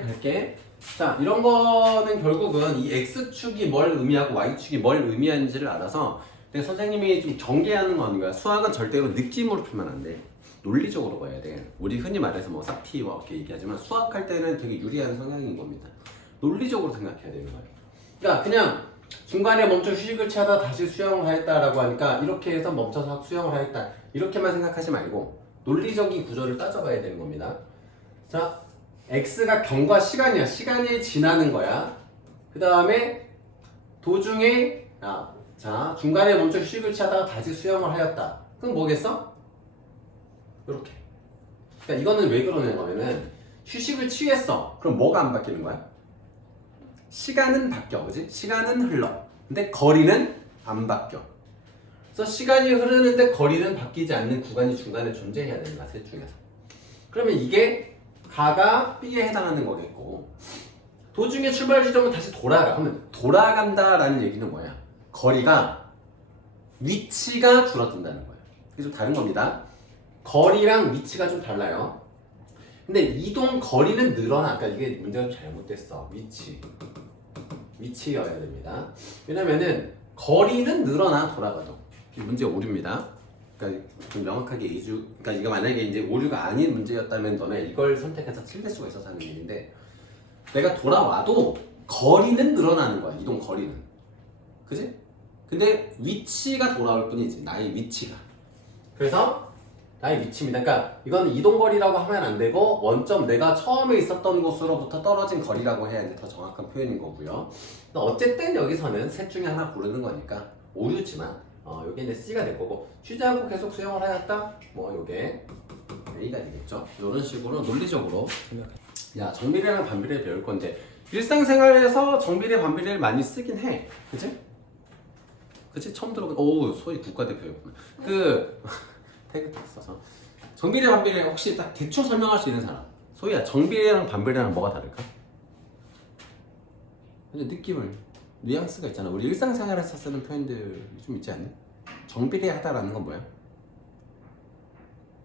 갈게. 자, 이런 거는 결국은 이 X축이 뭘 의미하고 Y축이 뭘 의미하는지를 알아서 근데 선생님이 좀 경계하는 건 거야. 수학은 절대로 느낌으로 풀면 안 돼. 논리적으로 봐야 돼. 우리 흔히 말해서 뭐 싹피 뭐 이렇게 얘기하지만 수학할 때는 되게 유리한 성향인 겁니다. 논리적으로 생각해야 되는 거예요. 그러니까 그냥 중간에 멈춰 휴식을 취하다 다시 수영을 하였다라고 하니까 이렇게 해서 멈춰서 수영을 하였다 이렇게만 생각하지 말고 논리적인 구조를 따져봐야 되는 겁니다. 자, X가 경과 시간이야. 시간이 지나는 거야. 그 다음에 도중에 자 중간에 멈춰 휴식을 취하다가 다시 수영을 하였다. 그럼 뭐겠어? 이렇게. 그러니까 이거는 왜 그러냐면은 휴식을 취했어. 그럼 뭐가 안 바뀌는 거야? 시간은 바뀌어, 그지? 시간은 흘러. 근데 거리는 안 바뀌어. 그래서 시간이 흐르는데 거리는 바뀌지 않는 구간이 중간에 존재해야 된다. 셋 중에서. 그러면 이게 가가 B에 해당하는 거겠고 도중에 출발 지점은 다시 돌아가. 그러면 돌아간다라는 얘기는 뭐야? 거리가 위치가 줄어든다는 거예요. 이게 좀 다른 겁니다. 거리랑 위치가 좀 달라요. 근데 이동 거리는 늘어나. 그러니까 이게 문제가 잘못됐어. 위치여야 됩니다. 왜냐면은 거리는 늘어나 돌아가도. 이게 문제 오류입니다. 그러니까 좀 명확하게 그러니까 이거 만약에 이제 오류가 아닌 문제였다면 너네 이걸 선택해서 틀릴 수가 있어서 하는 얘기인데 내가 돌아와도 거리는 늘어나는 거야. 이동 거리는. 그지? 근데 위치가 돌아올 뿐이지. 나의 위치가. 그래서 나의 위치입니다. 그러니까 이건 이동거리라고 하면 안 되고 원점 내가 처음에 있었던 곳으로부터 떨어진 거리라고 해야 이제 더 정확한 표현인 거고요. 어쨌든 여기서는 셋 중에 하나 고르는 거니까 오류지만 요게 이제 C가 될 거고 쉬지 않고 계속 수영을 하였다? 뭐 요게 A가 되겠죠. 이런 식으로 논리적으로 생각해. 야, 정비례랑 반비례 배울 건데 일상생활에서 정비례 반비례를 많이 쓰긴 해. 그치? 그치? 처음 들어본 소위 국가대표였구나. 태그 있어서 정비례 반비례 혹시 딱 대충 설명할 수 있는 사람. 소희야, 정비례랑 반비례랑 뭐가 다를까? 근데 느낌을 뉘앙스가 있잖아. 우리 일상생활에서 쓰는 표현들이 좀 있지 않니? 정비례하다라는 건 뭐야?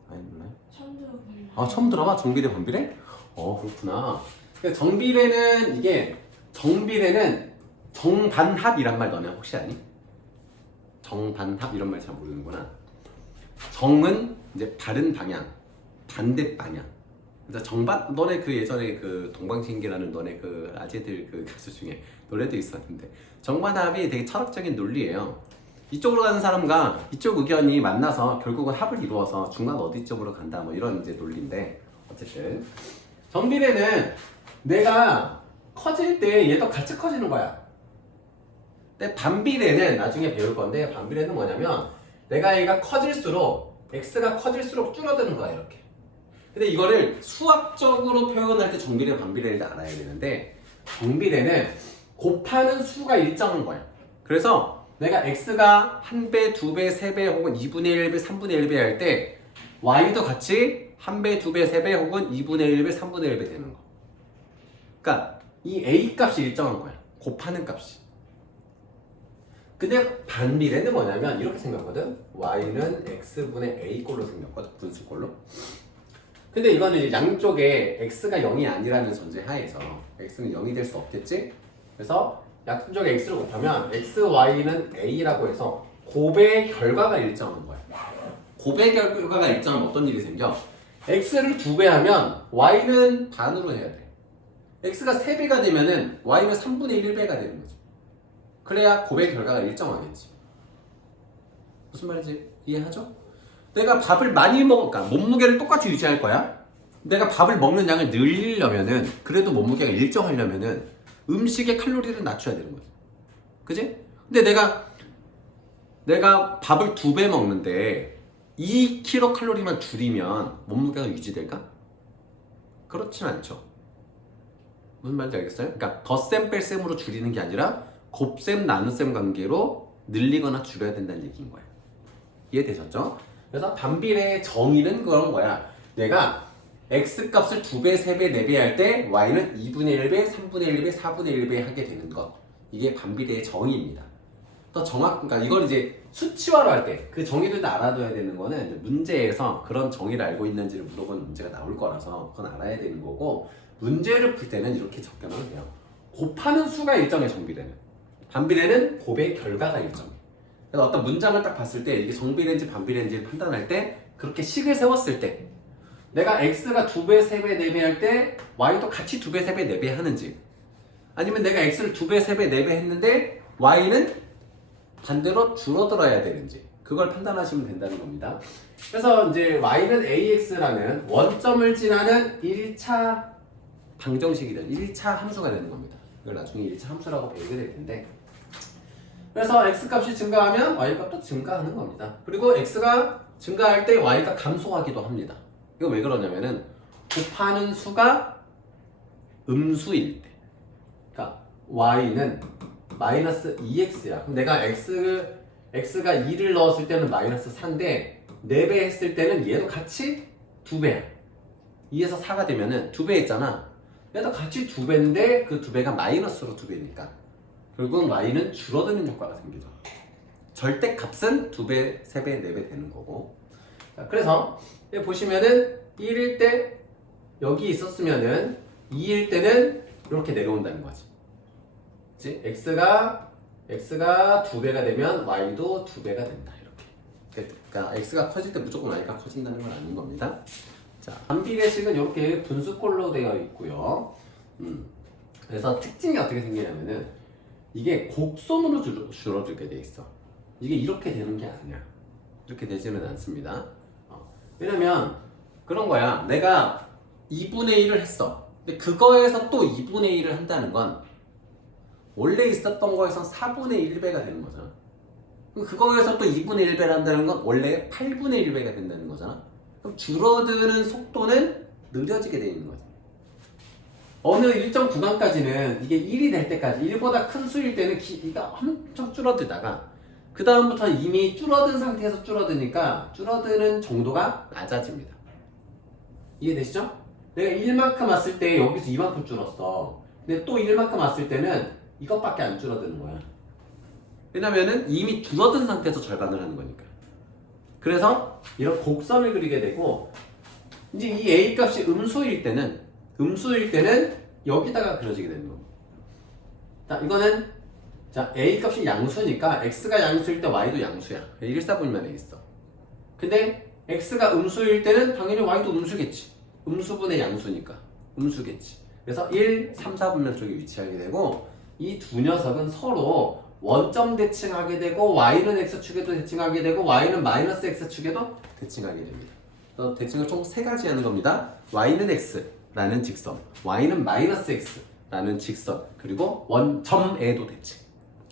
아니 몰라요? 처음 들어보는. 처음 들어봐? 정비례 반비례? 그렇구나. 정비례는 정반합이란 말 너네 혹시 아니? 정반합 이런 말 잘 모르는구나. 정은 이제 다른 방향, 반대 방향. 그래서 너네 그 예전에 그 동방신기라는 너네 그 아재들 그 가수 중에 노래도 있었는데 정반합이 되게 철학적인 논리예요. 이쪽으로 가는 사람과 이쪽 의견이 만나서 결국은 합을 이루어서 중간 어디 쪽으로 간다 뭐 이런 이제 논리인데 어쨌든 정비례는 내가 커질 때 얘도 같이 커지는 거야. 근데 반비례는 나중에 배울 건데 반비례는 뭐냐면 내가 얘가 커질수록 x가 커질수록 줄어드는 거야 이렇게. 근데 이거를 수학적으로 표현할 때 정비례 반비례를 알아야 되는데 정비례는 곱하는 수가 일정한 거야. 그래서 내가 x가 1배, 2배, 3배 혹은 2분의 1배, 3분의 1배 할 때 y도 같이 1배, 2배, 3배 혹은 2분의 1배, 3분의 1배 되는 거. 그러니까 이 a 값이 일정한 거야. 곱하는 값이. 근데 반비례는 뭐냐면 이렇게 생겼거든. y는 x분의 a꼴로 생겼거든. 분수꼴로. 근데 이거는 이제 양쪽에 x가 0이 아니라는 전제 하에서 x는 0이 될 수 없겠지? 그래서 양쪽에 x를 곱하면 x, y는 a라고 해서 곱의 결과가 일정한 거야. 곱의 결과가 일정하면 어떤 일이 생겨? x를 2배 하면 y는 반으로 해야 돼. x가 3배가 되면은 y는 3분의 1배가 되는 거지. 그래야 곱의 결과가 일정하겠지. 무슨 말인지 이해하죠? 내가 밥을 많이 그러니까 몸무게를 똑같이 유지할 거야. 내가 밥을 먹는 양을 늘리려면은 그래도 몸무게가 일정하려면은 음식의 칼로리를 낮춰야 되는 거지. 그지? 근데 내가 밥을 2배 먹는데 2kcal 줄이면 몸무게가 유지될까? 그렇진 않죠. 무슨 말인지 알겠어요? 그러니까 덧셈 뺄셈으로 줄이는 게 아니라 곱셈 나눗셈 관계로 늘리거나 줄여야 된다는 얘기인 거야. 이해되셨죠? 그래서 반비례의 정의는 그런 거야. 내가 x값을 2배, 3배, 4배 할 때 y는 2분의 1배, 3분의 1배, 4분의 1배 하게 되는 것. 이게 반비례의 정의입니다. 더 그러니까 이걸 이제 수치화로 할 때 그 정의를 알아둬야 되는 거는 문제에서 그런 정의를 알고 있는지를 물어보는 문제가 나올 거라서 그건 알아야 되는 거고 문제를 풀 때는 이렇게 적혀놓으면 돼요. 곱하는 수가 일정해, 정비례는. 반비례는 곱의 결과가 일정해. 그래서 어떤 문장을 딱 봤을 때 이게 정비례인지 반비례인지 판단할 때 그렇게 식을 세웠을 때 내가 x가 2배, 3배, 4배 할 때 y도 같이 2배, 3배, 4배 하는지, 아니면 내가 x를 2배, 3배, 4배 했는데 y는 반대로 줄어들어야 되는지, 그걸 판단하시면 된다는 겁니다. 그래서 이제 y는 ax라는 원점을 지나는 1차 방정식이 되는 1차 함수가 되는 겁니다. 이걸 나중에 1차 함수라고 배우게 될 텐데, 그래서 x값이 증가하면 y값도 증가하는 겁니다. 그리고 x가 증가할 때 y가 감소하기도 합니다. 이거 왜 그러냐면은 곱하는 수가 음수일 때, 그러니까 y는 마이너스 2x야. 그럼 내가 x가 2를 넣었을 때는 마이너스 4인데 4배 했을 때는 얘도 같이 2배야. 2에서 4가 되면은 2배 했잖아. 얘도 같이 2배인데 그 2배가 마이너스로 2배니까 결국 y는 줄어드는 효과가 생기죠. 절대값은 2배, 3배, 4배 되는 거고. 자, 그래서 여기 보시면은 1일 때 여기 있었으면은 2일 때는 이렇게 내려온다는 거지. 그치? x가 2배가 되면 y도 2배가 된다. 이렇게. 그러니까 x가 커질 때 무조건 y가 커진다는 건 아닌 겁니다. 자, 반비례식은 이렇게 분수꼴로 되어 있고요. 그래서 특징이 어떻게 생기냐면은 이게 곡선으로 줄어들게 돼 있어. 이게 이렇게 되는 게 아니야. 이렇게 되지는 않습니다. 왜냐면 그런 거야. 내가 2분의 1을 했어. 근데 그거에서 또 2분의 1을 한다는 건 원래 있었던 거에서 4분의 1배가 되는 거잖아. 그거에서 또 2분의 1배를 한다는 건 원래 8분의 1배가 된다는 거잖아. 그럼 줄어드는 속도는 느려지게 되어 있는 거지. 어느 일정 구간까지는 이게 1이 될 때까지, 1보다 큰 수일 때는 길이가 엄청 줄어들다가 그 다음부터는 이미 줄어든 상태에서 줄어드니까 줄어드는 정도가 낮아집니다. 이해되시죠? 내가 1만큼 왔을 때 여기서 이만큼 줄었어. 근데 또 1만큼 왔을 때는 이것밖에 안 줄어드는 거야. 왜냐면은 이미 줄어든 상태에서 절반을 하는 거니까. 그래서 이런 곡선을 그리게 되고, 이제 이 a 값이 음수일 때는 여기다가 그려지게 되는 겁니다. 자, 이거는 자 a 값이 양수니까 x가 양수일 때 y도 양수야. 일사분면에 있어. 근데 x가 음수일 때는 당연히 y도 음수겠지. 음수분의 양수니까 음수겠지. 그래서 1, 3, 4분면 쪽에 위치하게 되고, 이 두 녀석은 서로 원점 대칭하게 되고 y는 x축에도 대칭하게 되고 y는 마이너스 x축에도 대칭하게 됩니다. 그래서 대칭을 총 3가지 하는 겁니다. y는 x라는 직선, y는 마이너스 x라는 직선, 그리고 원점에도 대칭.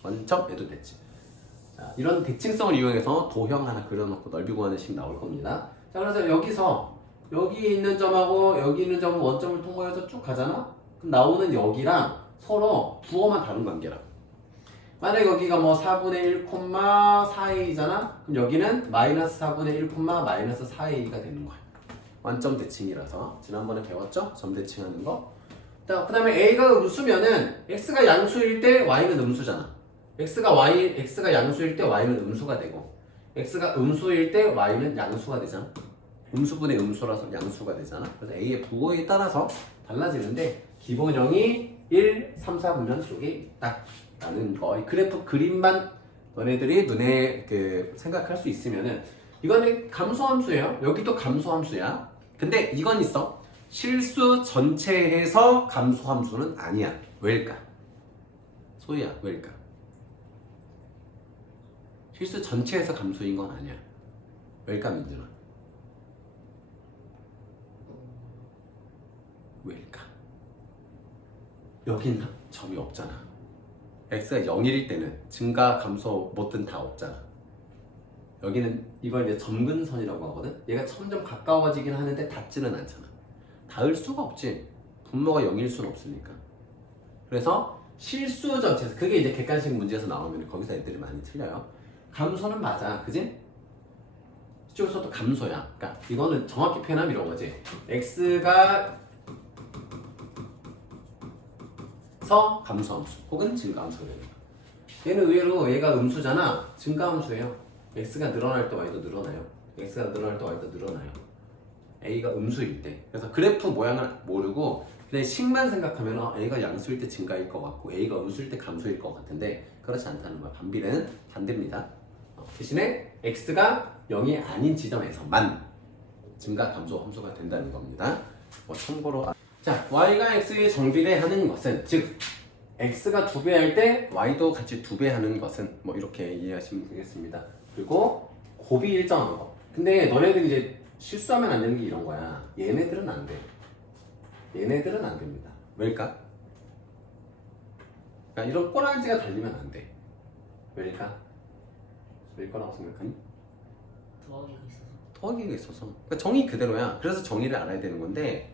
원점에도 대칭. 자, 이런 대칭성을 이용해서 도형 하나 그려놓고 넓이 구하는 식 나올 겁니다. 자, 그래서 여기서 여기 있는 점하고 여기 있는 점은 원점을 통과해서 쭉 가잖아? 그럼 나오는 여기랑 서로 부호만 다른 관계라고. 만약에 여기가 뭐 4분의 1, 4a잖아? 그럼 여기는 마이너스 4분의 1, 마이너스 4a가 되는 거야. 원점 대칭이라서. 지난번에 배웠죠? 점 대칭하는 거. 그 다음에 a가 음수면은 x가 양수일 때 y는 음수잖아. x가 양수일 때 y는 음수가 되고, x가 음수일 때 y는 양수가 되잖아. 음수분의 음수라서 양수가 되잖아. 그래서 a의 부호에 따라서 달라지는데 기본형이 1, 3, 4분면 쪽에 있다 라는 거. 이 그래프 그림만 너네들이 눈에 생각할 수 있으면은 이거는 감소함수예요. 여기도 감소함수야. 근데 이건 있어. 실수 전체에서 감소함수는 아니야. 왜일까? 소희야, 왜일까? 실수 전체에서 감소인 건 아니야. 왜일까, 민준아? 왜일까? 여긴 점이 없잖아. x가 0일일 때는 증가, 감소, 뭐든 다 없잖아. 여기는 이걸 이제 점근선이라고 하거든. 얘가 점점 가까워지긴 하는데 닿지는 않잖아. 닿을 수가 없지. 분모가 0일 수는 없으니까. 그래서 실수 전체에서, 그게 이제 객관식 문제에서 나오면 거기서 애들이 많이 틀려요. 감소는 맞아, 그지? 이쪽에서도 감소야. 그러니까 이거는 정확히 표현하면 이런 거지. x가 서 감소함수 혹은 증가함수가 되는 거야. 얘는 의외로 얘가 음수잖아. 증가함수예요. x가 늘어날 때 y도 늘어나요. x가 늘어날 때 y도 늘어나요. a가 음수일 때. 그래서 그래프 모양을 모르고 근데 식만 생각하면 A가 양수일 때 증가일 것 같고 A가 음수일 때 감소일 것 같은데 그렇지 않다는 거야. 반비례는 반대입니다. 대신에 X가 0이 아닌 지점에서만 증가, 감소, 함수가 된다는 겁니다. 참고로 자, Y가 X에 정비례하는 것은 즉 X가 2배 할 때 Y도 같이 2배 하는 것은 이렇게 이해하시면 되겠습니다. 그리고 곱이 일정한 거. 근데 너네들이 이제 실수하면 안 되는 게 이런 거야. 얘네들은 안 돼. 얘네들은 안 됩니다. 왜일까? 그러니까 이런 꼬랑지가 달리면 안 돼. 왜일까? 왜일 거라고 생각하니? 더하기가 있어서. 그러니까 정의 그대로야. 그래서 정의를 알아야 되는 건데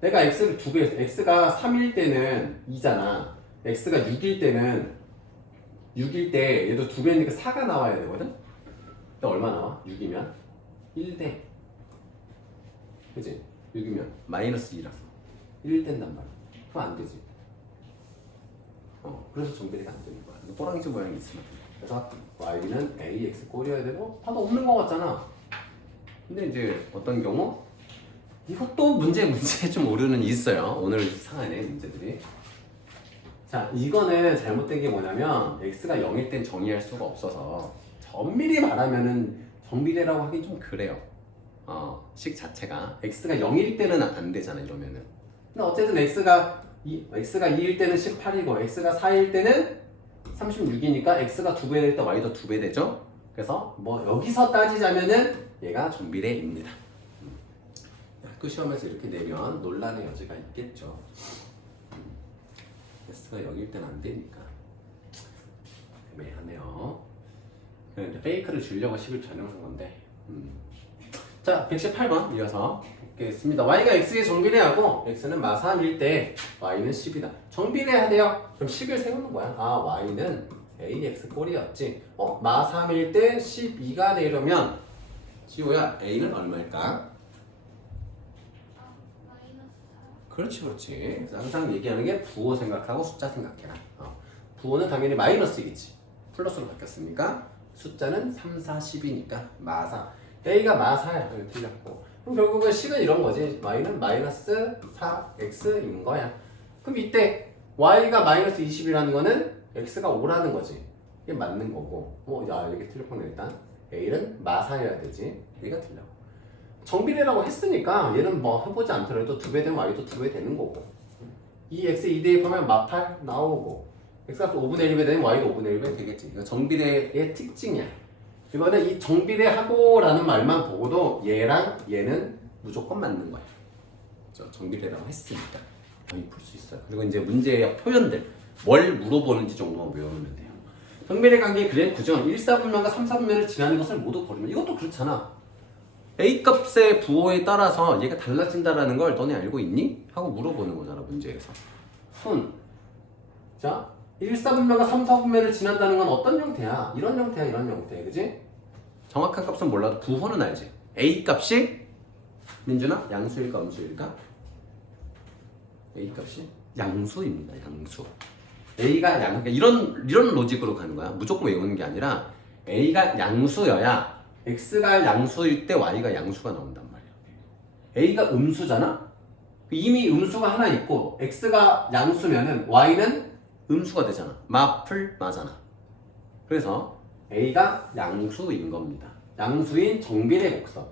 내가 x를 2배 했어. x가 3일 때는 2잖아. x가 6일 때는 6일 때 얘도 2배니까 4가 나와야 되거든? 근데 얼마 나와? 6이면 1대. 그치? 6이면 마이너스 2라서 1 된단 말이야. 그럼 안 되지. 그래서 정비례가 안 되는 거야. 꼬랑지 모양이 있으면. 그래서 y는 ax 꼴이어야 되고 봐도 없는 거 같잖아. 근데 이제 어떤 경우 이것도 문제 좀 오류는 있어요. 오늘 상한의 문제들이. 자, 이거는 잘못된 게 뭐냐면 x가 0일 땐 정의할 수가 없어서 엄밀히 말하면은 정비례라고 하긴 좀 그래요. 식 자체가 x가 0일 때는 안 되잖아 이러면은. 근데 어쨌든 x가 2일 때는 18이고 x가 4일 때는 36이니까 x가 2배 될 때 y도 2배 되죠. 그래서 여기서 따지자면은 얘가 정비례입니다. 학교 시험에서 이렇게 내면 논란의 여지가 있겠죠. x가 0일 때는 안 되니까 애매하네요. 그냥 페이크를 주려고 식을 전형한 건데. 자, 118번 이어서 보겠습니다. y가 x에 정비례하고 x는 마3일 때 y는 10이다. 정비례하대요. 그럼 식을 세우는 거야. y는 ax 꼴이었지. 마3일 때 12가 되려면 지호야 a는 얼마일까? 그렇지. 그래서 항상 얘기하는 게 부호 생각하고 숫자 생각해라. 부호는 당연히 마이너스이겠지. 플러스로 바뀌었으니까 숫자는 3, 4, 10이니까 마4. A가 마4야. 여기 틀렸고. 그럼 결국은 식은 이런 거지. y는 마이너스 4x인 거야. 그럼 이때 y가 마이너스 20이라는 거는 x가 5라는 거지. 이게 맞는 거고. 여기 틀렸구나 일단. A는 마4여야 되지. 얘가 틀려. 정비례라고 했으니까 얘는 해보지 않더라도 2배 되면 y도 2배 되는 거고. 이 x 2 대입하면 마8 나오고 x가 또 5분의 1배 되면 y도 5분의 1배 되겠지. 이거 정비례의 특징이야. 이거는 이 정비례하고 라는 말만 보고도 얘랑 얘는 무조건 맞는 거야. 정비례라고 했으니까 거의 풀 수 있어요. 그리고 이제 문제의 표현들 뭘 물어보는지 정도만 외우면 돼요. 정비례 관계의 그래프 구조는 1사분면과 3사분면을 지나는 것을 모두 버리면 이것도 그렇잖아. A값의 부호에 따라서 얘가 달라진다는 걸 너네 알고 있니? 하고 물어보는 거잖아 문제에서. 자, 1사분면과 3사분면을 지난다는 건 어떤 형태야? 이런 형태야, 이런 형태, 그지? 정확한 값은 몰라도 부호는 알지. A값이 민준아 양수일까 음수일까? A값이 양수입니다. 양수. A가 그러니까 이런 로직으로 가는 거야. 무조건 외우는 게 아니라 A가 양수여야 x가 양수일 때 y가 양수가 나온단 말이야. a가 음수잖아? 이미 음수가 하나 있고 x가 양수면은 y는 음수가 되잖아. 마플 마잖아. 그래서 a가 양수인 겁니다. 양수인 정비례 곡선.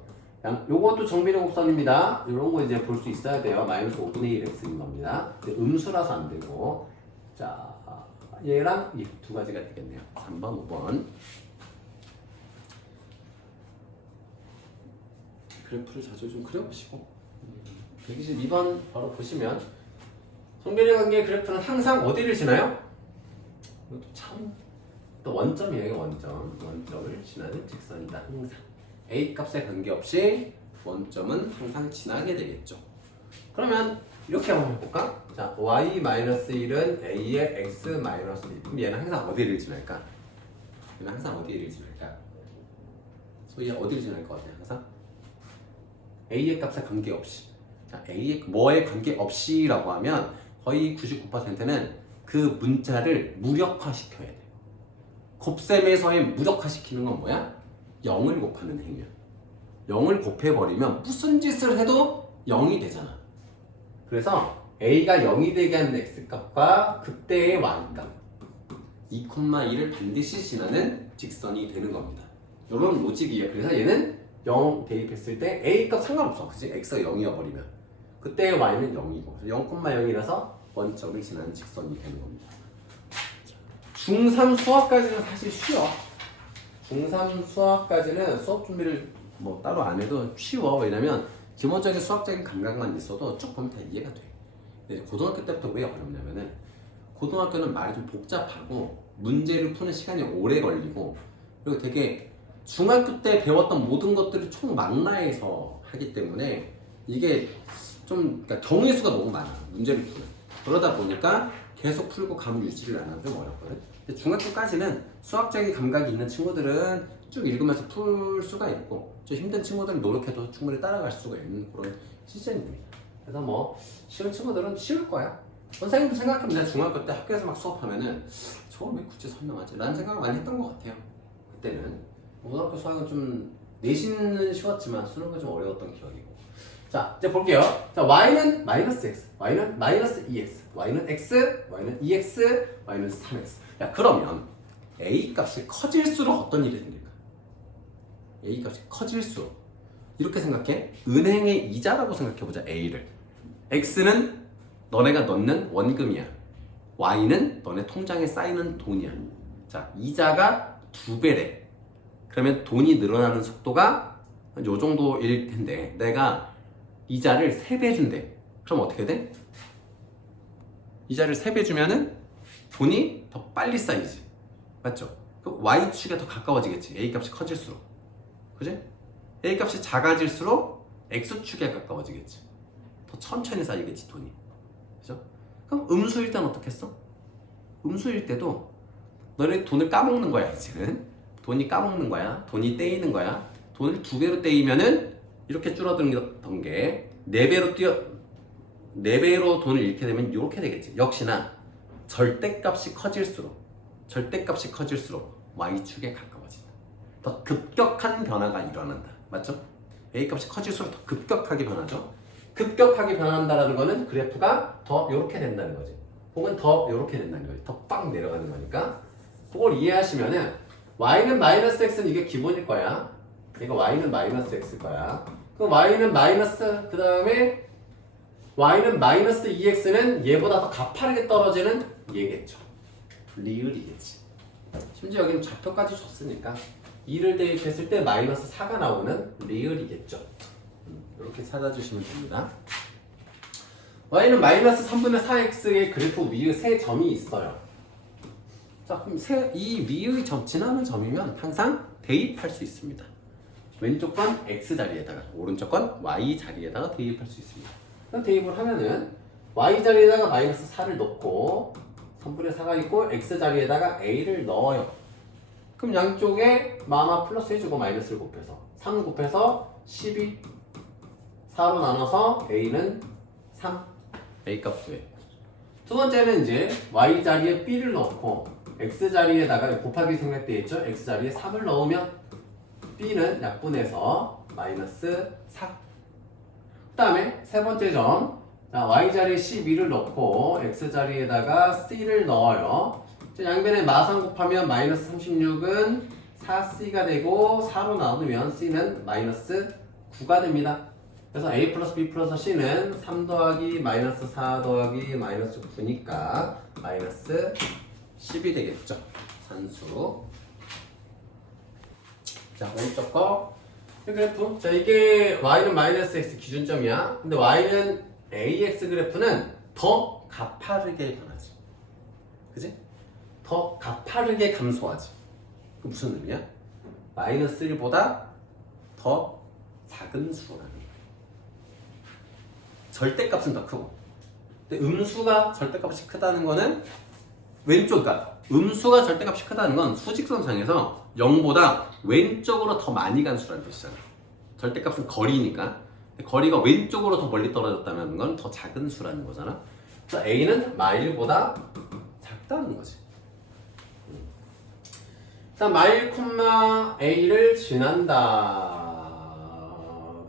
요것도 정비례 곡선입니다. 이런 거 이제 볼 수 있어야 돼요. 마이너스 5분의 1x인 겁니다. 근데 음수라서 안 되고. 자, 얘랑 이 두 가지가 되겠네요. 3번, 5번. 그래프를 자주 좀 그려보시고 122번 바로 보시면 정비례 관계의 그래프는 항상 어디를 지나요? 이것도 참 또 원점이에요. 원점을 지나는 직선이다. 항상 A 값에 관계없이 원점은 항상 지나게 되겠죠. 그러면 이렇게 한번 해볼까? 자, y-1은 a의 x-1 그럼 얘는 항상 어디를 지날까? 얘는 항상 어디를 지날까? 소위 어디를 지날 것 같아요? 항상? a의 값에 관계없이. 자, a의 뭐에 관계없이라고 하면 거의 99%는 그 문자를 무력화시켜야 돼요. 곱셈에서의 무력화시키는 건 뭐야? 0을 곱하는 행위야. 0을 곱해버리면 무슨 짓을 해도 0이 되잖아. 그래서 a가 0이 되게 하는 x값과 그때의 y값 2,2를 반드시 지나는 직선이 되는 겁니다. 이런 로직이에요. 그래서 얘는 0 대입했을 때 a값 상관없어. 그치? x가 0이어버리면 그때의 y는 0이고 0,0이라서 원점을 지나는 직선이 되는 겁니다. 중3 수학까지는 사실 쉬워. 중3 수학까지는 수업 준비를 뭐 따로 안 해도 쉬워. 왜냐면 기본적인 수학적인 감각만 있어도 쭉 보면 다 이해가 돼. 근데 고등학교 때부터 왜 어렵냐면은 고등학교는 말이 좀 복잡하고 문제를 푸는 시간이 오래 걸리고 그리고 되게 중학교 때 배웠던 모든 것들을 총망라해서 하기 때문에 이게 좀 그러니까 경우의 수가 너무 많아. 문제를 푸는. 그러다 보니까 계속 풀고 감 유지를 안 하면 좀 어렵거든. 근데 중학교까지는 수학적인 감각이 있는 친구들은 쭉 읽으면서 풀 수가 있고 좀 힘든 친구들은 노력해도 충분히 따라갈 수가 있는 그런 시스템입니다. 그래서 뭐 쉬운 친구들은 쉬울 거야. 선생님도 생각하면 내가 중학교 때 학교에서 막 수업하면은 저걸 왜 굳이 설명하지? 라는 생각을 많이 했던 것 같아요. 그때는 고등학교 수학은 좀 내신은 쉬웠지만 수능은 좀 어려웠던 기억이고. 자 이제 볼게요. 자 y는 마이너스 x, y는 마이너스 2x, y는 x, y는 2x, y는 3x. 야 그러면 a 값이 커질수록 어떤 일이 생길까? a 값이 커질수록 이렇게 생각해. 은행의 이자라고 생각해보자. a를 x는 너네가 넣는 원금이야. y는 너네 통장에 쌓이는 돈이야. 자 이자가 2배래. 그러면 돈이 늘어나는 속도가 요 정도일 텐데 내가 이자를 3배 준대. 그럼 어떻게 돼? 이자를 3배 주면은 돈이 더 빨리 쌓이지. 맞죠? 그 y축에 더 가까워지겠지. a값이 커질수록. 그지? a값이 작아질수록 x축에 가까워지겠지. 더 천천히 쌓이겠지 돈이. 그죠? 그럼 음수일 때는 어떻게 했어? 음수일 때도 너네 돈을 까먹는 거야 이제는. 돈이 까먹는 거야. 돈이 떼이는 거야. 돈을 2배로 떼이면은 이렇게 줄어들던 게 4배로 돈을 잃게 되면 이렇게 되겠지. 역시나 절대값이 커질수록 y축에 가까워진다. 더 급격한 변화가 일어난다. 맞죠? a값이 커질수록 더 급격하게 변하죠. 급격하게 변한다라는 거는 그래프가 더 이렇게 된다는 거지. 혹은 더 이렇게 된다는 거지. 더 빵 내려가는 거니까 그걸 이해하시면은 y는 마이너스 x는 이게 기본일 거야. 이거 y는 마이너스 x일 거야. 그럼 y는 마이너스 그 다음에 y는 마이너스 2x는 얘보다 더 가파르게 떨어지는 얘겠죠. 리을이겠지. 심지어 여기는 좌표까지 줬으니까 2를 대입했을 때 마이너스 4가 나오는 리을이겠죠. 이렇게 찾아주시면 됩니다. y는 마이너스 3분의 4x의 그래프 위에 세 점이 있어요. 자 그럼 이 위의 점, 지나는 점이면 항상 대입할 수 있습니다. 왼쪽 건 x 자리에다가 오른쪽 건 y 자리에다가 대입할 수 있습니다. 그럼 대입을 하면은 y 자리에다가 마이너스 4를 넣고 3분의 4가 있고 x 자리에다가 a를 넣어요. 그럼 양쪽에 마마 플러스 해주고 마이너스를 곱해서 3 곱해서 12 4로 나눠서 a는 3 a 값 구해. 두 번째는 이제 y 자리에 b를 넣고 x 자리에다가 곱하기 생략되어 있죠. x 자리에 3을 넣으면 b는 약분해서 마이너스 4. 그 다음에 세 번째 점, 자, y 자리에 12를 넣고 x 자리에다가 c를 넣어요. 양변에 마상 곱하면 마이너스 36은 4c가 되고 4로 나누면 c는 마이너스 9가 됩니다. 그래서 a 플러스 b 플러스 c는 3 더하기 마이너스 4 더하기 마이너스 9니까 마이너스 10이 되겠죠. 산수. 자, 오른쪽 거. 이 그래프. 자, 이게 y는 마이너스 x 기준점이야. 근데 y는 ax 그래프는 더 가파르게 변하지. 그지? 더 가파르게 감소하지. 그 무슨 의미야? 마이너스 1보다 더 작은 수라는 거야. 절대값은 더 크고. 근데 음수가 절대값이 크다는 거는 왼쪽, 그러니까 음수가 절대값이 크다는 건 수직선상에서 0보다 왼쪽으로 더 많이 간 수라는 뜻이잖아. 절대값은 거리니까. 거리가 왼쪽으로 더 멀리 떨어졌다는 건 더 작은 수라는 거잖아. 그래서 a는 마일보다 작다는 거지. 자, 마일 콤마 a를 지난다.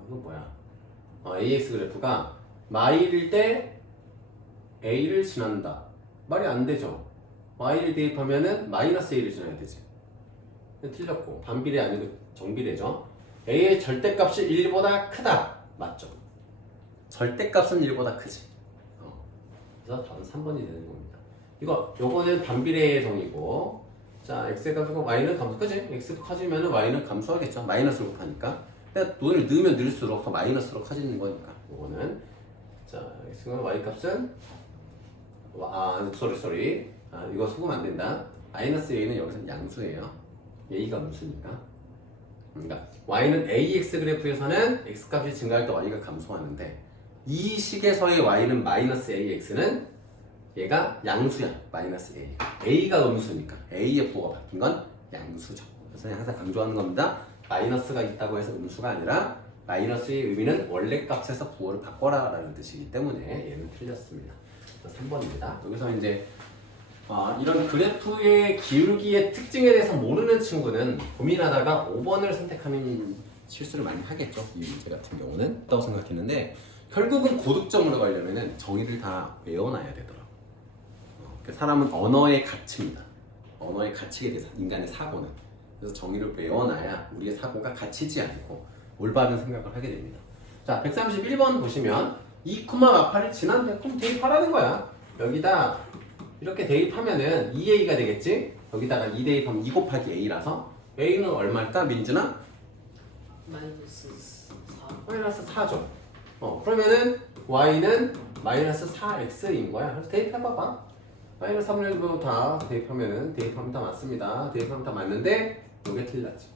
이거 뭐야? ax 그래프가 마일일 때 a를 지난다. 말이 안 되죠. y를 대입하면은 마이너스 a를 지나야 되지. 틀렸고 반비례 아니고 정비례죠. a의 절대값이 1보다 크다. 맞죠? 절대값은 1보다 크지. 그래서 답은 3번이 되는 겁니다. 요거는 반비례의 정의고, 자 x의 값이고 y는 감소, 그지? x가 커지면 y는 감소하겠죠. 마이너스로 곱하니까. 근데 돈을 넣으면 넣을수록 더 마이너스로 커지는 거니까. 요거는 자 x가 y 값은 이거 소금 안 된다. 마이너스 a는 여기서 양수예요. a가 음수니까. 그러니까 y는 ax 그래프에서는 x 값이 증가할 때 y가 감소하는데, 이 식에서의 y는 마이너스 ax는 얘가 양수야. 마이너스 a. a가 음수니까 a의 부호가 바뀐 건 양수죠. 그래서 항상 강조하는 겁니다. 마이너스가 있다고 해서 음수가 아니라 마이너스의 의미는 원래 값에서 부호를 바꿔라 라는 뜻이기 때문에 얘는 틀렸습니다. 3번입니다. 여기서 이제 이런 그래프의 기울기의 특징에 대해서 모르는 친구는 고민하다가 5번을 선택하면 실수를 많이 하겠죠. 이 문제 같은 경우는 있다고 생각했는데, 결국은 고득점으로 가려면 정의를 다 외워놔야 되더라고요. 사람은 언어의 가치입니다. 언어의 가치에 대해서 인간의 사고는. 그래서 정의를 외워놔야 우리의 사고가 갇히지 않고 올바른 생각을 하게 됩니다. 자, 131번 보시면 2,8을 지난데 그럼 대입하라는 거야. 여기다 이렇게 대입하면은 2a가 되겠지? 여기다가 2 대입하면 2 곱하기 a라서 a는 얼마일까? 민준아? 마이너스 4. 마이너스 4죠. 그러면은 y는 마이너스 4x인 거야. 그래서 대입해봐봐. 마이너스 3을 다 대입하면은 대입하면 다 맞습니다. 대입하면 다 맞는데 이게 틀렸지.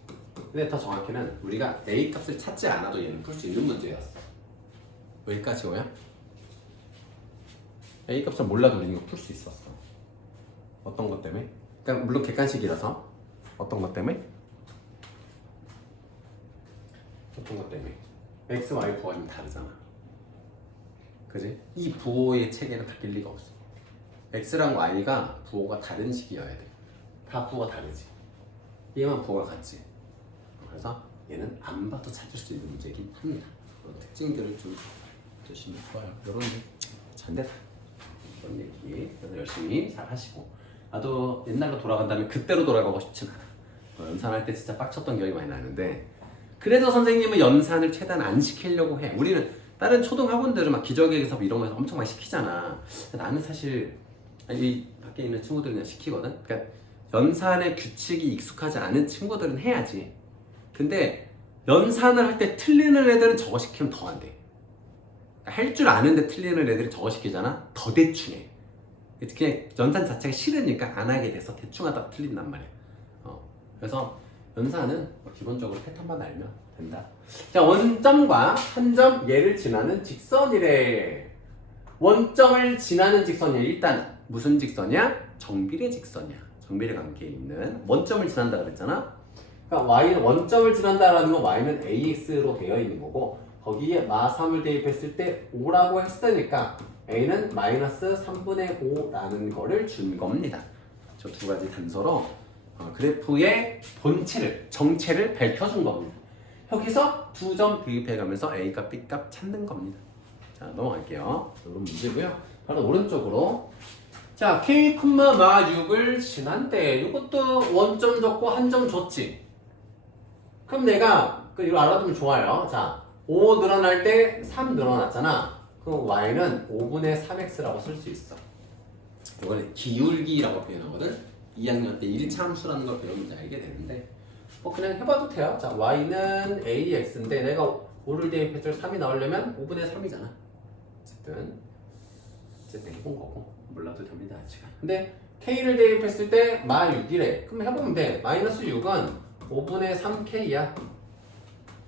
근데 더 정확히는 우리가 a 값을 찾지 않아도 얘는 풀 수 있는 문제였어. 왜까지 오야? a 값을 몰라도 우리는 이거 풀 수 있었어. 어떤 것 때문에? 그러니까 물론 객관식이라서. 어떤 것 때문에? 어떤 것 때문에? x, y 부호가 좀 다르잖아. 그지? 이 부호의 체계는 바뀔 리가 없어. x랑 y가 부호가 다른 식이어야 돼. 다 부호가 다르지. 얘만 부호가 같지. 그래서 얘는 안 봐도 찾을 수 있는 문제이긴 합니다. 그런 특징들을 좀 보시면 좋아요. 이런 잔대다. 이런 얘기. 그래서 열심히 잘 하시고. 나도 옛날로 돌아간다면 그때로 돌아가고 싶진 않아. 연산할 때 진짜 빡쳤던 기억이 많이 나는데, 그래서 선생님은 연산을 최대한 안 시키려고 해. 우리는 다른 초등학원들은 막 기저귀에서 이런 거 엄청 많이 시키잖아. 나는 사실 이 밖에 있는 친구들은 그냥 시키거든. 그러니까 연산의 규칙이 익숙하지 않은 친구들은 해야지. 근데 연산을 할 때 틀리는 애들은 저거 시키면 더 안 돼. 할 줄 아는데 틀리는 애들이 저거 시키잖아. 더 대충 해. 그냥 연산 자체가 싫으니까 안 하게 돼서 대충 하다가 틀린단 말이야. 그래서 연산은 기본적으로 패턴만 알면 된다. 자, 원점과 한 점 얘를 지나는 직선이래. 원점을 지나는 직선이야. 일단 무슨 직선이야? 정비례 직선이야. 정비례 관계에 있는 원점을 지난다 그랬잖아. 그러니까 y는 원점을 지난다라는 건 y는 ax로 되어 있는 거고, 거기에 마3을 대입했을 때 5라고 했으니까 a는 마이너스 3분의 5라는 거를 준 겁니다. 저 두 가지 단서로 그래프의 본체를, 정체를 밝혀준 겁니다. 여기서 두 점 대입해가면서 a값, b값 찾는 겁니다. 자, 넘어갈게요. 이런 문제고요. 바로 오른쪽으로. 자, k, 마 6을 지난데 이것도 원점 줬고 한 점 줬지. 그럼 내가 이거 알아두면 좋아요. 자, 5 늘어날 때 3 늘어났잖아. 그럼 y는 5분의 3x라고 쓸 수 있어. 이거는 기울기라고 표현하거든. 2학년 때 1차 함수라는 걸 배우면 알게 되는데, 그냥 해봐도 돼요. 자, y는 ax인데 내가 5를 대입했을 때 3이 나오려면 5분의 3이잖아. 어쨌든 해본 거고 몰라도 됩니다, 아직은. 근데 k를 대입했을 때 마 6이래. 그럼 해보면 돼. 마이너스 6은 5분의 3k야.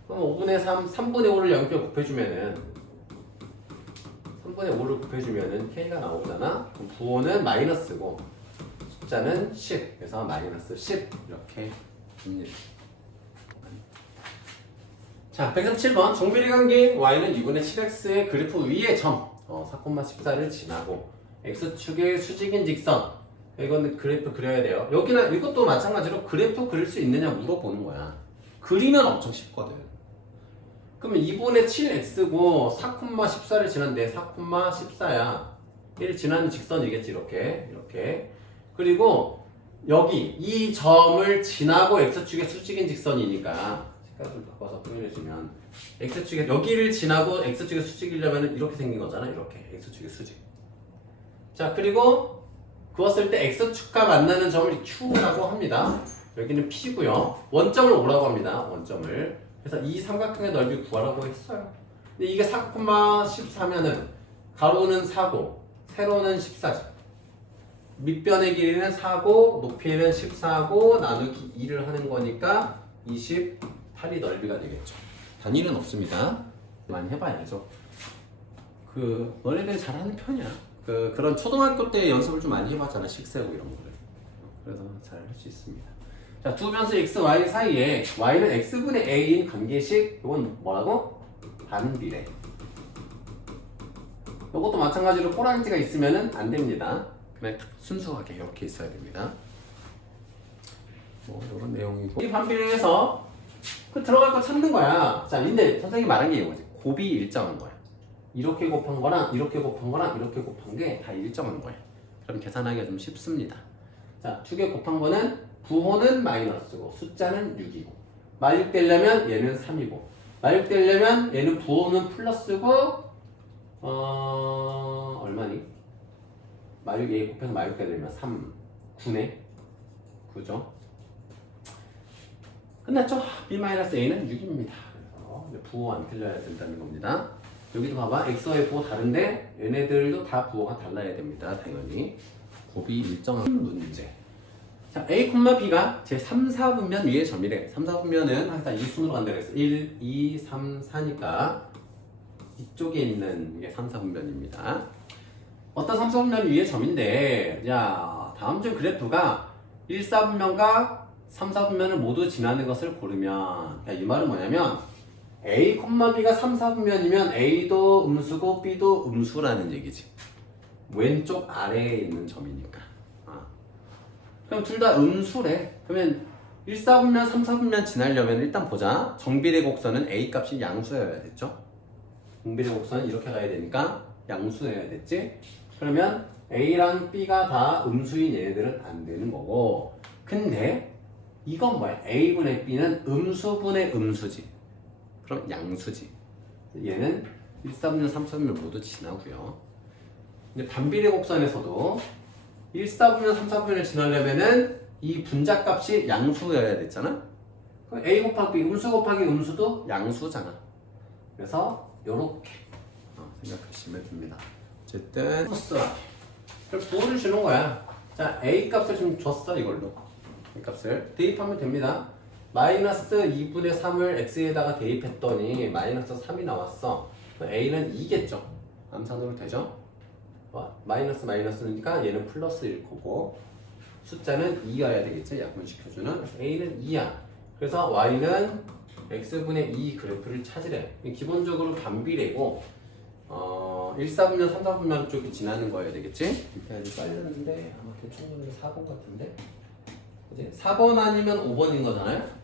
그럼 5분의 3, 3분의 5를 0개 곱해주면은 3분의 5를 곱해주면은 k가 나오잖아. 그럼 부호는 마이너스고 숫자는 10. 그래서 마이너스 10 이렇게 줍니다. 자, 137번 정비례 관계 y는 2분의 7x의 그래프 위의 점 4,14를 지나고 x축의 수직인 직선. 이거는 그래프 그려야 돼요. 여기는 이것도 마찬가지로 그래프 그릴 수 있느냐 물어보는 거야. 그리면 엄청 쉽거든. 그러면 2분의 7x고 4,14를 지났는데 4,14야. 1 지나는 직선이겠지. 이렇게. 그리고 여기 이 점을 지나고 x축의 수직인 직선이니까 색깔 좀 바꿔서 표현해주면 x축의 여기를 지나고 x축의 수직이려면 이렇게 생긴 거잖아. 이렇게 x축의 수직. 자, 그리고 그었을 때 x축과 만나는 점을 q라고 합니다. 여기는 p고요. 원점을 o라고 합니다. 원점을. 그래서 이 삼각형의 넓이 구하라고 했어요. 근데 이게 4,14면은 가로는 4고 세로는 14지. 밑변의 길이는 4고 높이는 14고 나누기 2를 하는 거니까 28이 넓이가 되겠죠. 단위는 없습니다. 많이 해봐야죠. 너네들이 잘하는 편이야. 그런 초등학교 때 연습을 좀 많이 해봤잖아. 식세고 이런 거를. 그래서 잘 할 수 있습니다. 자, 두 변수 x, y 사이에 y는 x분의 a인 관계식. 이건 뭐라고? 반비례. 이것도 마찬가지로 꼬랑지가 있으면 안 됩니다. 그냥 순수하게 이렇게 있어야 됩니다. 이런 내용이고. 이 반비례에서 들어갈 거 찾는 거야. 자, 근데 선생님이 말한 게 이거지. 곱이 일정한 거야. 이렇게 곱한 거랑 이렇게 곱한 거랑 이렇게 곱한 게 다 일정한 거야. 그럼 계산하기가 좀 쉽습니다. 자, 두 개 곱한 거는 부호는 마이너스고 숫자는 6이고 마육되려면 얘는 3이고 마육되려면 얘는 부호는 플러스고 얼마니? 마육 A 곱해서 마육가 되면 3, 9네? 9죠? 끝났죠? B-A는 6입니다. 그래서 부호 안 틀려야 된다는 겁니다. 여기도 봐봐. X와의 부호 다른데 얘네들도 다 부호가 달라야 됩니다. 당연히. 곱이 일정한 문제. 자, A, B가 제 3, 4분면 위의 점이래. 3, 4분면은 항상 이 순으로 간다고 했어. 1, 2, 3, 4니까 이쪽에 있는 게 3, 4분면입니다. 어떤 3, 4분면 위의 점인데, 자, 다음 중 그래프가 1, 4분면과 3, 4분면을 모두 지나는 것을 고르면, 이 말은 뭐냐면 A, B가 3, 4분면이면 A도 음수고 B도 음수라는 얘기지. 왼쪽 아래에 있는 점이니까. 그럼 둘 다 음수래. 그러면 1, 4분면, 3, 4분면 지나려면 일단 보자. 정비례 곡선은 A 값이 양수여야 됐죠? 정비례 곡선은 이렇게 가야 되니까 양수여야 됐지? 그러면 A랑 B가 다 음수인 얘네들은 안 되는 거고. 근데 이건 뭐야? A분의 B는 음수분의 음수지. 그럼 양수지. 얘는 1, 4분면, 3, 4분면 모두 지나고요. 근데 반비례 곡선에서도 1, 4분면, 3, 4분면을 지나려면은 이 분자값이 양수여야 됐잖아? 그럼 A 곱하기 B, 음수 곱하기 음수도 양수잖아. 그래서 요렇게 생각하시면 됩니다. 어쨌든 플러스하게 부호를 주는 거야. 자, A 값을 좀 줬어. 이걸로 A 값을 대입하면 됩니다. 마이너스 2분의 3을 x에다가 대입했더니 마이너스 3이 나왔어. A는 2겠죠? 암산으로 되죠? 마이너스니까 얘는 플러스일 거고 숫자는 2여야 되겠죠? 약분시켜주는. 그래서 A는 2야. 그래서 Y는 X분의 2 그래프를 찾으래. 기본적으로 반비례고 1, 4분면, 3, 4분면 쪽이 지나는 거여야 되겠지? 이렇게 아주 빨렸는데 아마 대충 4번 같은데? 그치? 4번 아니면 5번인 거잖아요?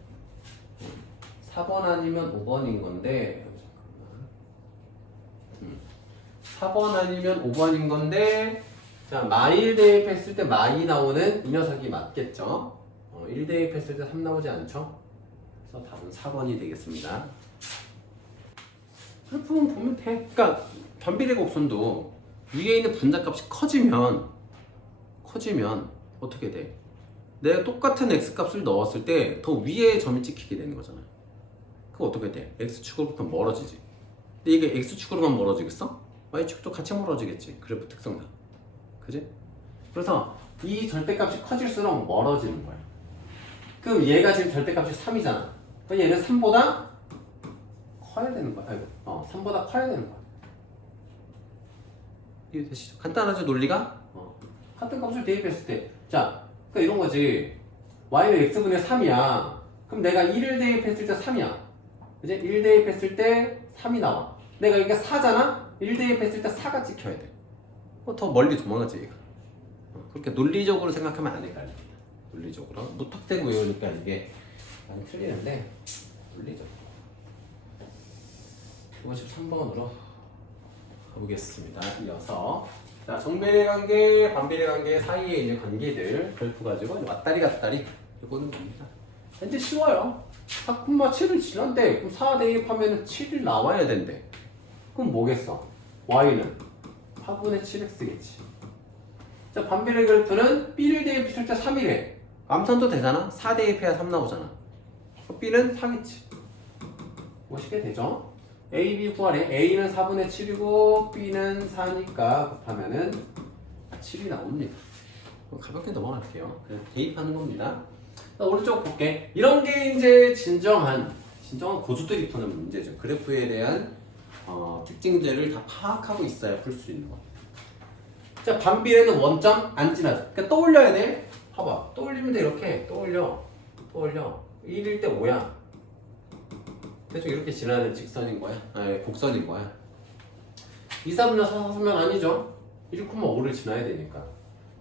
4번 아니면 5번인 건데 4번 아니면 5번인 건데 자, 마일 대입했을 때 마이 나오는 이 녀석이 맞겠죠? 1 대입했을 때 3 나오지 않죠? 그래서 답은 4번이 되겠습니다. 그래프만 보면 돼. 그러니까 반비례 곡선도 위에 있는 분자값이 커지면 어떻게 돼? 내가 똑같은 x값을 넣었을 때 더 위에 점이 찍히게 되는 거잖아. 그거 어떻게 돼? x축으로부터 멀어지지. 근데 이게 x축으로만 멀어지겠어? y축도 같이 멀어지겠지. 그래프 특성상. 그지? 그래서 이 절대값이 커질수록 멀어지는 거야. 그럼 얘가 지금 절대값이 3이잖아. 그럼 얘는 3보다 커야 되는 거야. 3보다 커야 되는 거야. 이해되시죠? 간단하죠, 논리가? 같은 값을 대입했을 때. 자, 그러니까 이런 거지. y는 x분의 3이야. 그럼 내가 1을 대입했을 때 3이야. 그지? 1 대입했을 때 3이 나와. 내가 이게 4잖아? 1 대입했을 때 4가 찍혀야 돼. 더 멀리 도망가지, 얘가. 그렇게 논리적으로 생각하면 안 헷갈립니다. 논리적으로. 무턱대고 외우니까 이게 많이 틀리는데, 논리적으로. 53번으로 가보겠습니다. 이어서. 자, 정비례 관계, 반비례 관계 사이에 있는 관계들 그래프 가지고 왔다리 갔다리 해보는 겁니다. 이제 쉬워요. 4, 7을 지난데 그럼 4 대입하면 7이 나와야 된대. 그럼 뭐겠어? y는 4분의 7x겠지. 자, 반비례 그래프는 b를 대입했을 때 3이래. 암산도 되잖아. 4 대입해야 3 나오잖아. b는 4겠지. 멋있게 되죠? a, b 구하래. a는 4분의 7이고 b는 4니까 곱하면은 7이 나옵니다. 가볍게 넘어갈게요. 그냥 대입하는 겁니다. 자, 오른쪽 볼게. 이런 게 이제 진정한 고수들이 푸는 문제죠. 그래프에 대한 특징들을 다 파악하고 있어야 풀 수 있는 거. 자, 반비례는 원점 안 지나죠. 그러니까 떠올려야 돼. 봐봐. 떠올리면 돼. 이렇게 떠올려. 1일 때 5야. 대충 이렇게 지나는 직선인 거야. 아니, 곡선인 거야. 2, 3면 4, 4면 아니죠. 1,5를 지나야 되니까.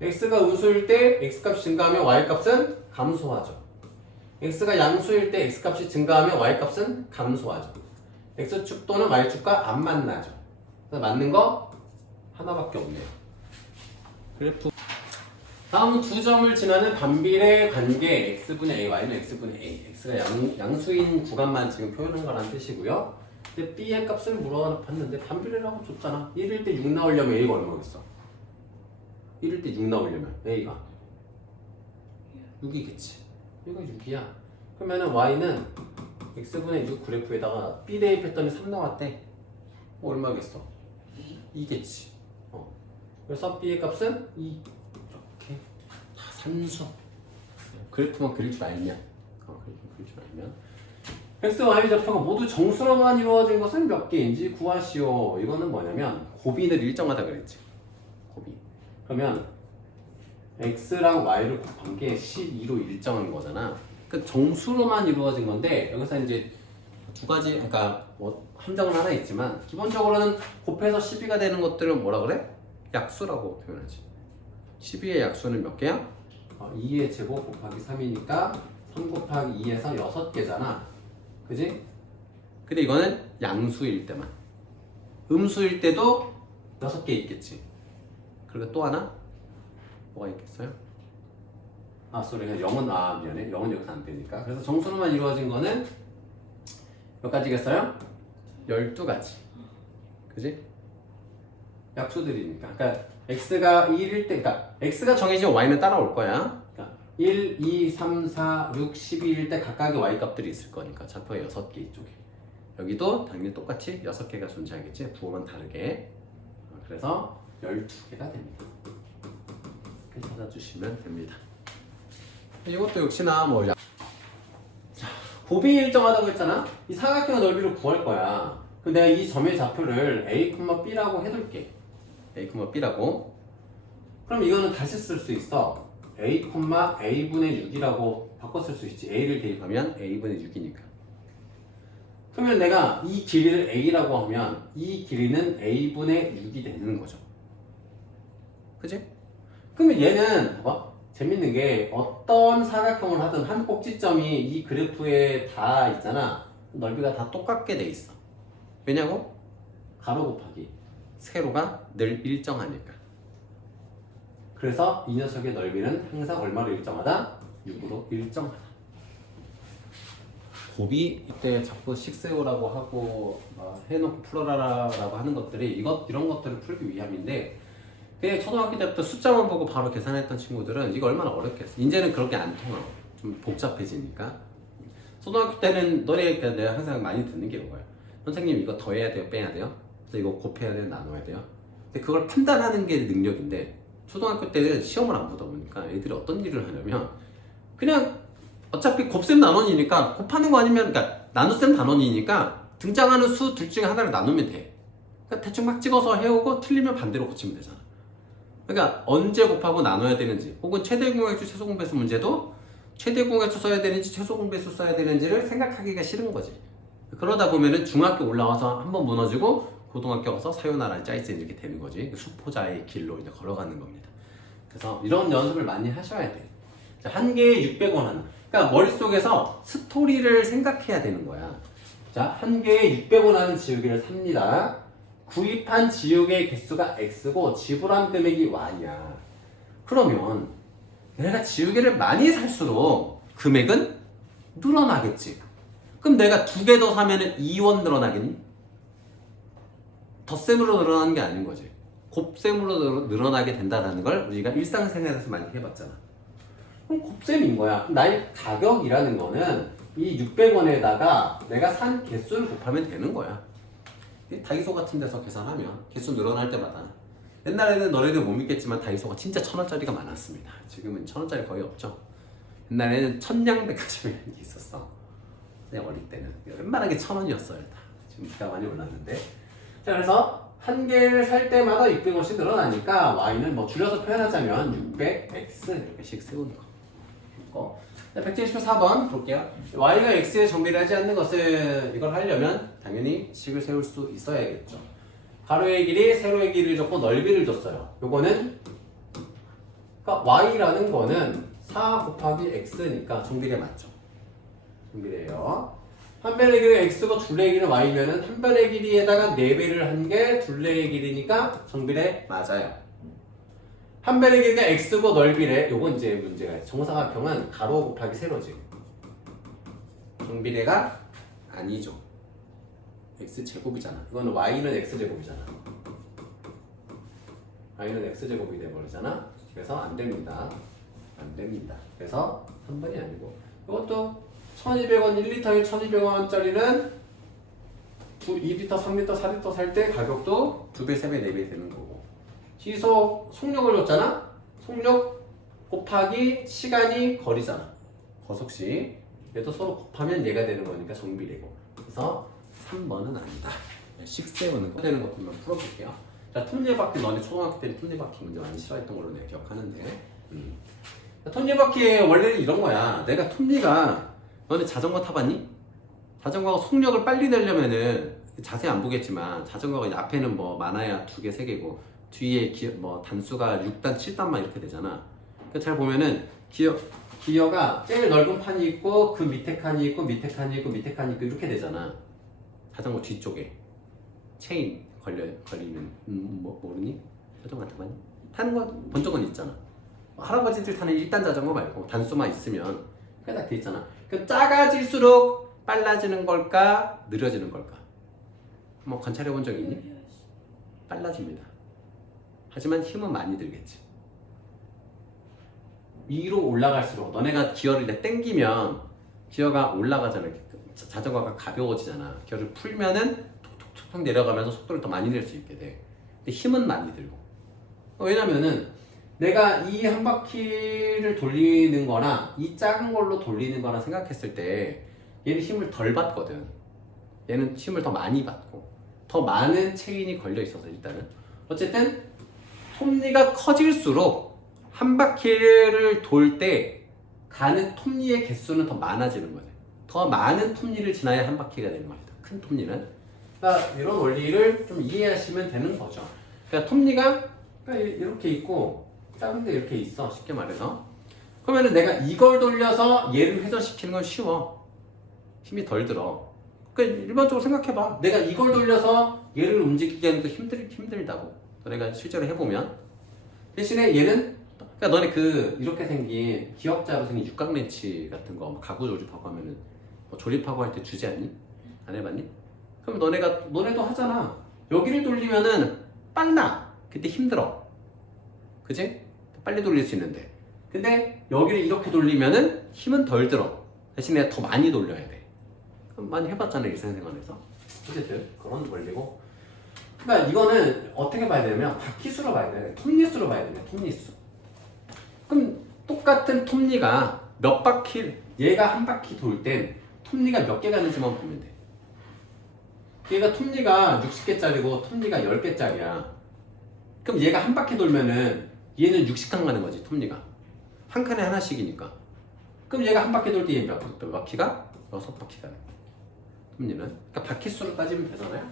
x가 음수일 때 x값이 증가하면 y값은 감소하죠. x가 양수일 때 x값이 증가하면 y값은 감소하죠. x축 또는 y축과 안 만나죠. 그래서 맞는 거 하나밖에 없네요. 그래프. 다음은 두 점을 지나는 반비례 관계 x분의 a, y는 x분의 a. x가 양수인 구간만 지금 표현한 거라는 뜻이고요. 근데 b의 값을 물어봤는데 반비례라고 줬잖아. 1일 때 6 나오려면 a가 얼마겠어? 1일 때 6 나오려면 a가 6이겠지. 이거 6이야. 그러면은 y는 x분의 6 그래프에다가 b 대입했더니 3 나왔대. 얼마겠어? 2겠지. 그래서 b의 값은 2. 이렇게 다 산수. 그래프만 그릴 줄 알면. x, y 좌표가 모두 정수로만 이루어진 것은 몇 개인지 구하시오. 이거는 뭐냐면 고비를 일정하다 그랬지. 고비. 그러면 x랑 y를 곱한 게 12로 일정한 거잖아. 그 정수로만 이루어진 건데 여기서 이제 두 가지, 그러니까 뭐 함정은 하나 있지만 기본적으로는 곱해서 12가 되는 것들은 뭐라 그래? 약수라고 표현하지. 12의 약수는 몇 개야? 2의 제곱 곱하기 3이니까 3 곱하기 2에서 6개잖아. 그지? 근데 이거는 양수일 때만. 음수일 때도 6개 있겠지. 그리고 또 하나? 뭐가 있겠어요? 영은 미안해. 영은 여기서 안 되니까. 그래서 정수로만 이루어진 거는 몇 가지겠어요? 12가지. 그지? 약수들이니까. 그러니까 x가 1일 때, 그러니까 x가 정해지면 y는 따라올 거야. 그러니까 1, 2, 3, 4, 6, 12일 때 각각의 y 값들이 있을 거니까 좌표가 6개 이쪽에. 여기도 당연히 똑같이 6개가 존재하겠지. 부호만 다르게. 그래서 12개가 됩니다. 이렇게 찾아주시면 됩니다. 이것도 역시나 뭐 고비 일정하다고 했잖아. 이 사각형의 너비를 구할 거야. 그럼 내가 이 점의 좌표를 a, b라고 해둘게. a, b라고. 그럼 이거는 다시 쓸 수 있어. a, a분의 6이라고 바꿔 쓸 수 있지. a를 대입하면 a분의 6이니까. 그러면 내가 이 길이를 a라고 하면 이 길이는 a분의 6이 되는 거죠. 그치? 그러면 얘는 봐봐. 재밌는 게 어떤 사각형을 하든 한 꼭지점이 이 그래프에 다 있잖아. 넓이가 다 똑같게 돼 있어. 왜냐고? 가로 곱하기 세로가 늘 일정하니까. 그래서 이 녀석의 넓이는 항상 얼마로 일정하다? 6으로 일정하다. 곱이 이때 자꾸 식세오라고 하고 해놓고 풀어라라고 하는 것들이 이런 것들을 풀기 위함인데, 그냥 초등학교 때부터 숫자만 보고 바로 계산했던 친구들은 이거 얼마나 어렵겠어. 이제는 그렇게 안 통하고 좀 복잡해지니까. 초등학교 때는 내가 항상 많이 듣는 게 이거야. 선생님 이거 더해야 돼요? 빼야 돼요? 그래서 이거 곱해야 돼요? 나눠야 돼요? 근데 그걸 판단하는 게 능력인데, 초등학교 때는 시험을 안 보다 보니까 애들이 어떤 일을 하냐면 그냥 어차피 곱셈 나눠니니까 곱하는 거 아니면, 그러니까 나눗셈 단원이니까 등장하는 수 둘 중에 하나를 나누면 돼. 그러니까 대충 막 찍어서 해오고 틀리면 반대로 고치면 되잖아. 그러니까 언제 곱하고 나눠야 되는지, 혹은 최대 공약수 최소 공배수 문제도 최대 공약수 써야 되는지 최소 공배수 써야 되는지를 생각하기가 싫은 거지. 그러다 보면은 중학교 올라와서 한번 무너지고 고등학교 와서 사요나라 짜이센 이렇게 되는 거지. 수포자의 길로 이제 걸어가는 겁니다. 그래서 이런 연습을 많이 하셔야 돼. 자, 한 개에 600원 하나. 그러니까 머릿속에서 스토리를 생각해야 되는 거야. 자, 한 개에 600원 하는 지우개를 삽니다. 구입한 지우개의 개수가 x고 지불한 금액이 y야. 그러면 내가 지우개를 많이 살수록 금액은 늘어나겠지. 그럼 내가 2개 더 사면은 2원 늘어나겠니? 덧셈으로 늘어나는 게 아닌 거지. 곱셈으로 늘어나게 된다는 걸 우리가 일상생활에서 많이 해봤잖아. 그럼 곱셈인 거야. 나의 가격이라는 거는 이 600원에다가 내가 산 개수를 곱하면 되는 거야. 다이소 같은 데서 계산하면 개수 늘어날 때마다. 옛날에는 너네들 못 믿겠지만 다이소가 진짜 1,000원짜리가 많았습니다. 지금은 1,000원짜리 거의 없죠. 옛날에는 천냥백화점이라는 게 있었어. 그냥 어릴 때는 웬만하게 1,000원이었어요. 지금 물가 많이 올랐는데. 자, 그래서 한 개를 살 때마다 600원씩 늘어나니까 y는 뭐 줄여서 표현하자면 600x 이렇게씩 세우는 거. 174번 볼게요. y가 x에 정비를 하지 않는 것은 이걸 하려면 당연히 식을 세울 수 있어야겠죠. 가로의 길이, 세로의 길이를 줬고 넓이를 줬어요. 요거는 그러니까 y라는 거는 4 곱하기 x니까 정비례 맞죠. 정비례예요. 한 변의 길이가 x고 둘레의 길이는 y면은 한 변의 길이에다가 4배를 한 게 둘레의 길이니까 정비례 맞아요. 한 변의 길이가 x고 넓이래. 요건 이제 문제가 있어. 정사각형은 가로 곱하기 세로지. 정비례가 아니죠. x제곱이잖아. 이거는 y는 x제곱이잖아. y는 x제곱이 돼버리잖아. 그래서 안 됩니다. 안 됩니다. 그래서 3번이 아니고 이것도 1200원 1리터에 1200원짜리는 2리터, 3리터, 4리터 살 때 가격도 2배, 3배, 4배 되는 거고 시속 속력을 줬잖아? 속력 곱하기 시간이 거리잖아. 거속시 얘도 서로 곱하면 얘가 되는 거니까 정비례고 그래서 3번은 아니다. 식 세우는 거 되는 것들만 풀어볼게요. 자, 톱니바퀴 너네 초등학교 때 톱니바퀴 문제 많이 싫어했던 걸로 내가 기억하는데 톱니바퀴 원래는 이런 거야. 내가 톱니가 너네 자전거 타봤니? 자전거가 속력을 빨리 내려면은 자세히 안 보겠지만 자전거가 이제 앞에는 뭐 많아야 2개, 3개고 뒤에 뭐 단수가 6단, 7단만 이렇게 되잖아. 잘 보면은 기어가 제일 넓은 판이 있고 그 밑에 칸이 있고 밑에 칸이 있고 밑에 칸이 있고 이렇게 되잖아. 자전거 뒤쪽에 체인 걸리는 뭐 모르니? 자전거 안 타봤니? 타는 거 본 적은 있잖아. 할아버지들 타는 1단 자전거 말고 단수만 있으면 그게 딱 돼 있잖아. 그 작아질수록 빨라지는 걸까 느려지는 걸까? 뭐 관찰해 본 적 있니? 빨라집니다. 하지만 힘은 많이 들겠지. 위로 올라갈수록 너네가 기어를 이제 당기면 기어가 올라가잖아. 자전거가 가벼워지잖아. 기어를 풀면은 톡톡톡 내려가면서 속도를 더 많이 낼 수 있게 돼. 근데 힘은 많이 들고. 왜냐면은 내가 이 한 바퀴를 돌리는 거나 이 작은 걸로 돌리는 거나 생각했을 때 얘는 힘을 덜 받거든. 얘는 힘을 더 많이 받고 더 많은 체인이 걸려 있어서 일단은 어쨌든 톱니가 커질수록 한 바퀴를 돌 때 가는 톱니의 개수는 더 많아지는 거지. 더 많은 톱니를 지나야 한 바퀴가 되는 겁니다. 큰 톱니는. 그러니까 이런 원리를 좀 이해하시면 되는 거죠. 그러니까 톱니가 이렇게 있고 작은데 이렇게 있어. 쉽게 말해서. 그러면은 내가 이걸 돌려서 얘를 회전시키는 건 쉬워. 힘이 덜 들어. 그러니까 일반적으로 생각해봐. 내가 이걸 돌려서 얘를 움직이게 하는 게 힘들다고. 너네가 실제로 해보면. 대신에 얘는 그러니까 너네 이렇게 생긴 기역자로 생긴 육각렌치 같은 거 가구 조립하고 하면은 뭐 조립하고 할 때 주지 않니? 안 해봤니? 그럼 너네도 하잖아. 여기를 돌리면은 빨라. 그때 힘들어. 그치? 빨리 돌릴 수 있는데. 근데 여기를 이렇게 돌리면은 힘은 덜 들어. 대신에 더 많이 돌려야 돼. 그럼 많이 해봤잖아, 일상생활에서. 어쨌든 그런 원리고. 그러니까 이거는 어떻게 봐야 되냐면 바퀴수로 봐야 돼. 톱니수로 봐야 돼. 톱니수. 그럼 똑같은 톱니가 몇 바퀴, 얘가 한 바퀴 돌 땐 톱니가 몇 개 가는지만 보면 돼. 얘가 톱니가 60개짜리고 톱니가 10개짜리야. 그럼 얘가 한 바퀴 돌면은 얘는 60칸 가는 거지, 톱니가. 한 칸에 하나씩이니까. 그럼 얘가 한 바퀴 돌 때 얘 몇 바퀴가? 6바퀴 가는 거야. 톱니는. 그러니까 바퀴수로 따지면 되잖아요.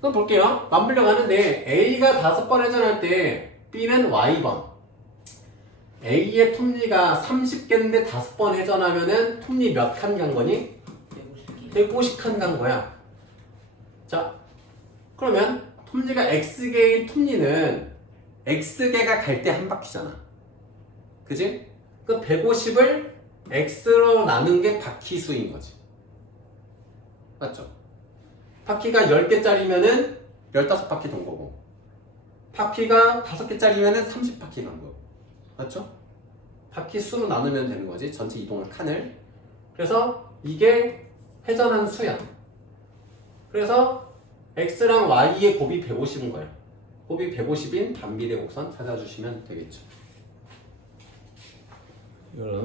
그럼 볼게요. 맞물려 가는데 A가 5번 회전할 때 B는 Y번. A의 톱니가 30개인데 5번 회전하면은 톱니 몇 칸 간 거니? 150칸 간 거야. 자, 그러면 톱니가 x개인 톱니는 x개가 갈 때 한 바퀴잖아. 그지? 그 150을 x로 나눈 게 바퀴 수인 거지. 맞죠? 바퀴가 10개짜리면은 15바퀴 돈 거고, 바퀴가 5개짜리면은 30바퀴 간 거고. 맞죠? 바퀴 수로 나누면 되는 거지. 전체 이동할 칸을. 그래서 이게 회전한 수야. 그래서 x랑 y의 곱이 150인 거야. 곱이 150인 반비례 곡선 찾아주시면 되겠죠. 이거는